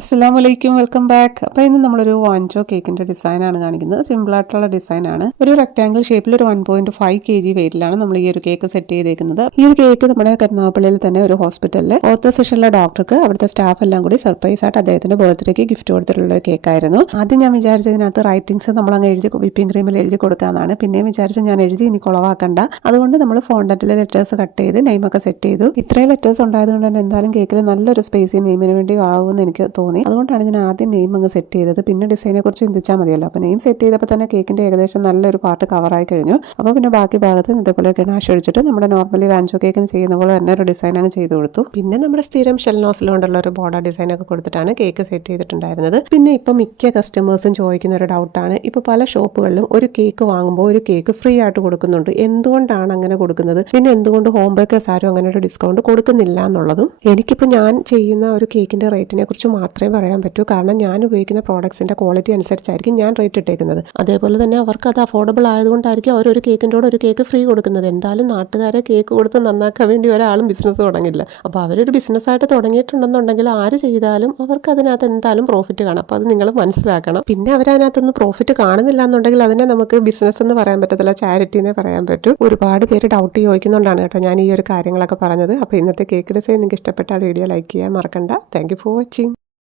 അസ്സലാമലൈക്കും, welcome back. അപ്പോൾ ഇന്ന് നമ്മളൊരു വാഞ്ചോ കേക്കിന്റെ ഡിസൈനാണ് കാണിക്കുന്നത്. സിമ്പിൾ ആയിട്ടുള്ള ഡിസൈനാണ്. ഒരു റെക്ടാംഗിൾ ഷേപ്പിൽ ഒരു 1.5 kg വെയിറ്റിലാണ് നമ്മൾ ഈ ഒരു കേക്ക് സെറ്റ് ചെയ്തേക്കുന്നത്. ഈ ഒരു കേക്ക് നമ്മുടെ കരുനാഗപ്പള്ളിയിൽ തന്നെ ഒരു ഹോസ്പിറ്റലിൽ ഓർത്തോ സെഷനിലെ ഡോക്ടർക്ക് അവിടുത്തെ സ്റ്റാഫ് എല്ലാം കൂടി സർപ്രൈസ് ആയിട്ട് അദ്ദേഹത്തിന്റെ ബർത്ത്ഡേക്ക് ഗിഫ്റ്റ് കൊടുത്തിട്ടുള്ള ഒരു കേക്കായിരുന്നു. ആദ്യം ഞാൻ വിചാരിച്ചതിനകത്ത് റൈറ്റിംഗ്സ് നമ്മൾ അങ്ങ് എഴുതി വിപ്പിംഗ് ക്രീമിൽ എഴുതി കൊടുക്കാനാണ്. പിന്നെയും വിചാരിച്ചു ഞാൻ എഴുതി ഇനി കുളവാക്കണ്ട, അതുകൊണ്ട് നമ്മൾ ഫോണ്ടന്റിലെ ലെറ്റേഴ്സ് കട്ട് ചെയ്ത് നെയിമൊക്കെ സെറ്റ് ചെയ്തു. ഇത്രയും ലെറ്റേഴ്സ് ഉണ്ടായതുകൊണ്ട് തന്നെ എന്തായാലും കേക്കിൽ നല്ലൊരു സ്പേസ് നെയിമിന് വേണ്ടി ആവുമെന്ന് എനിക്ക് തോന്നി. അതുകൊണ്ടാണ് ഞാൻ ആദ്യം നെയിം അങ്ങ് സെറ്റ് ചെയ്തത്. പിന്നെ ഡിസൈനെ കുറിച്ച് ചിന്തിച്ചാൽ മതിയല്ലോ. അപ്പോൾ നെയിം സെറ്റ് ചെയ്തപ്പോൾ തന്നെ കേക്കിന്റെ ഏകദേശം നല്ലൊരു പാർട്ട് കവറായി കഴിഞ്ഞു. അപ്പോൾ പിന്നെ ബാക്കി ഭാഗത്ത് ഇതേപോലെ ഗണാഷ് ഒഴിച്ചിട്ട് നമ്മുടെ നോർമലി വാഞ്ചോ കേക്കിന് ചെയ്യുന്ന പോലെ തന്നെ ഒരു ഡിസൈൻ അങ്ങ് ചെയ്ത് കൊടുത്തു. പിന്നെ നമ്മുടെ സ്ഥിരം ഷെൽ നോസിൽ കൊണ്ടുള്ള ഒരു ബോർഡർ ഡിസൈൻ ഒക്കെ കൊടുത്തിട്ടാണ് കേക്ക് സെറ്റ് ചെയ്തിട്ടുണ്ടായിരുന്നത്. പിന്നെ ഇപ്പം മിക്ക കസ്റ്റമേഴ്സും ചോദിക്കുന്ന ഒരു ഡൗട്ടാണ്, ഇപ്പോൾ പല ഷോപ്പുകളിലും ഒരു കേക്ക് വാങ്ങുമ്പോൾ ഒരു കേക്ക് ഫ്രീ ആയിട്ട് കൊടുക്കുന്നുണ്ട്. എന്തുകൊണ്ടാണ് അങ്ങനെ കൊടുക്കുന്നത്? പിന്നെ എന്തുകൊണ്ട് ഹോം ബേക്കേഴ്സ് ആരും അങ്ങനെ ഒരു ഡിസ്കൗണ്ട് കൊടുക്കുന്നില്ല എന്നുള്ളതും. എനിക്കിപ്പോൾ ഞാൻ ചെയ്യുന്ന ഒരു കേക്കിന്റെ റേറ്റിനെ കുറിച്ച് മാത്രമേ പറയാൻ പറ്റൂ. കാരണം ഞാൻ ഉപയോഗിക്കുന്ന പ്രോഡക്ട്സിന്റെ ക്വാളിറ്റി അനുസരിച്ചായിരിക്കും ഞാൻ റേറ്റ് ഇട്ടേക്കുന്നത്. അതേപോലെ തന്നെ അവർക്ക് അത് അഫോർഡബിൾ ആയതുകൊണ്ടായിരിക്കും അവർ ഒരു കേക്കിൻ്റെ കൂടെ ഒരു കേക്ക് ഫ്രീ കൊടുക്കുന്നത്. എന്തായാലും നാട്ടുകാരെ കേക്ക് കൊടുത്ത് നന്നാക്കാൻ വേണ്ടി ഒരാളും ബിസിനസ് തുടങ്ങില്ല. അപ്പോൾ അവരൊരു ബിസിനസ്സായിട്ട് തുടങ്ങിയിട്ടുണ്ടെന്നുണ്ടെങ്കിൽ ആര് ചെയ്താലും അവർക്ക് അതിനകത്ത് എന്തായാലും പ്രോഫിറ്റ് കാണാം. അപ്പോൾ അത് നിങ്ങൾ മനസ്സിലാക്കണം. പിന്നെ അവരതിനകത്തൊന്നും പ്രോഫിറ്റ് കാണുന്നില്ല എന്നുണ്ടെങ്കിൽ അതിനെ നമുക്ക് ബിസിനസ് എന്ന് പറയാൻ പറ്റത്തില്ല, ചാരിറ്റി എന്നേ പറയാൻ പറ്റൂ. ഒരുപാട് പേര് ഡൗട്ട് ചോദിക്കുന്നുണ്ടാണ് കേട്ടോ ഞാൻ ഈ ഒരു കാര്യങ്ങളൊക്കെ പറഞ്ഞത്. അപ്പോൾ ഇന്നത്തെ കേക്ക് ഡിസൈൻ നിങ്ങൾക്ക് ഇഷ്ടപ്പെട്ട വീഡിയോ ലൈക്ക് ചെയ്യാൻ മറക്കണ്ട. Thank you for watching.